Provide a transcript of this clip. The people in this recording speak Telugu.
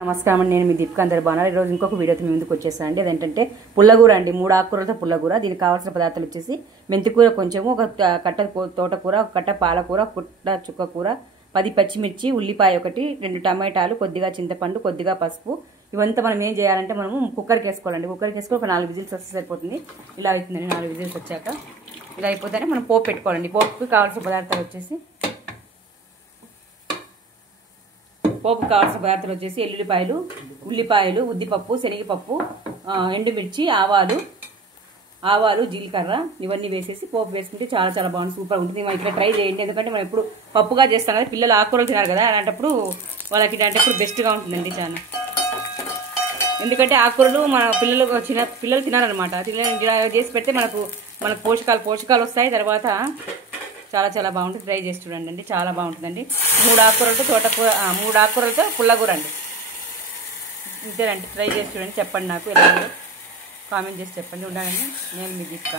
నమస్కారం అండి. నేను మీ దీపిక. అందరు బాగున్నారు. ఈరోజు ఇంకొక వీడియోతో మీ ముందుకు వచ్చేసాను అండి. అదేంటంటే పుల్లగూర అండి. 3 ఆకుకూరలతో పుల్లగూర. దీనికి కావాల్సిన పదార్థాలు వచ్చేసి మెంతికూర కొంచెము, ఒక కట్ట తోటకూర, ఒక కట్ట పాలకూర, కుట్ట చుక్కకూర, 10 పచ్చిమిర్చి, ఉల్లిపాయ ఒకటి, 2 టమాటాలు, కొద్దిగా చింతపండు, కొద్దిగా పసుపు. ఇవంతా మనం ఏం చేయాలంటే మనము కుక్కర్కి వేసుకోవాలండి. కుక్కర్కి వేసుకొని ఒక 4 విజిల్స్ వస్తే సరిపోతుంది. ఇలా అవుతుందండి. 4 విజిల్స్ వచ్చాక ఇలా అయిపోతేనే మనం పోపు పెట్టుకోవాలండి. పోపుకి కావాల్సిన పదార్థాలు వచ్చేసి ఎల్లుల్లిపాయలు, ఉల్లిపాయలు, ఉద్దిపప్పు, శనగపప్పు, ఎండుమిర్చి, ఆవాలు, జీలకర్ర ఇవన్నీ వేసేసి పోపు వేసుకుంటే చాలా చాలా బాగుంది. సూపర్ ఉంటుంది. మనం ఇక్కడ ట్రై చేయండి. ఎందుకంటే మనం ఎప్పుడు పప్పుగా చేస్తాం కదా, పిల్లలు ఆకుకూరలు తినారు కదా, అలాంటప్పుడు వాళ్ళకి ఇలాంటప్పుడు బెస్ట్గా ఉంటుందండి చాలా. ఎందుకంటే ఆకుకూరలు మన పిల్లలు తినారనమాట. చేసి పెడితే మనకు పోషకాలు వస్తాయి. తర్వాత చాలా చాలా బాగుంటుంది. ట్రై చేసి చూడండి అండి. చాలా బాగుంటుందండి. 3 ఆకుకూరలతో పుల్లగూర అండి. ఇంతేనండి. ట్రై చేసి చూడండి. చెప్పండి నాకు ఎలా కామెంట్ చేసి చెప్పండి. ఉండాలండి. నేను మీ దీపిక.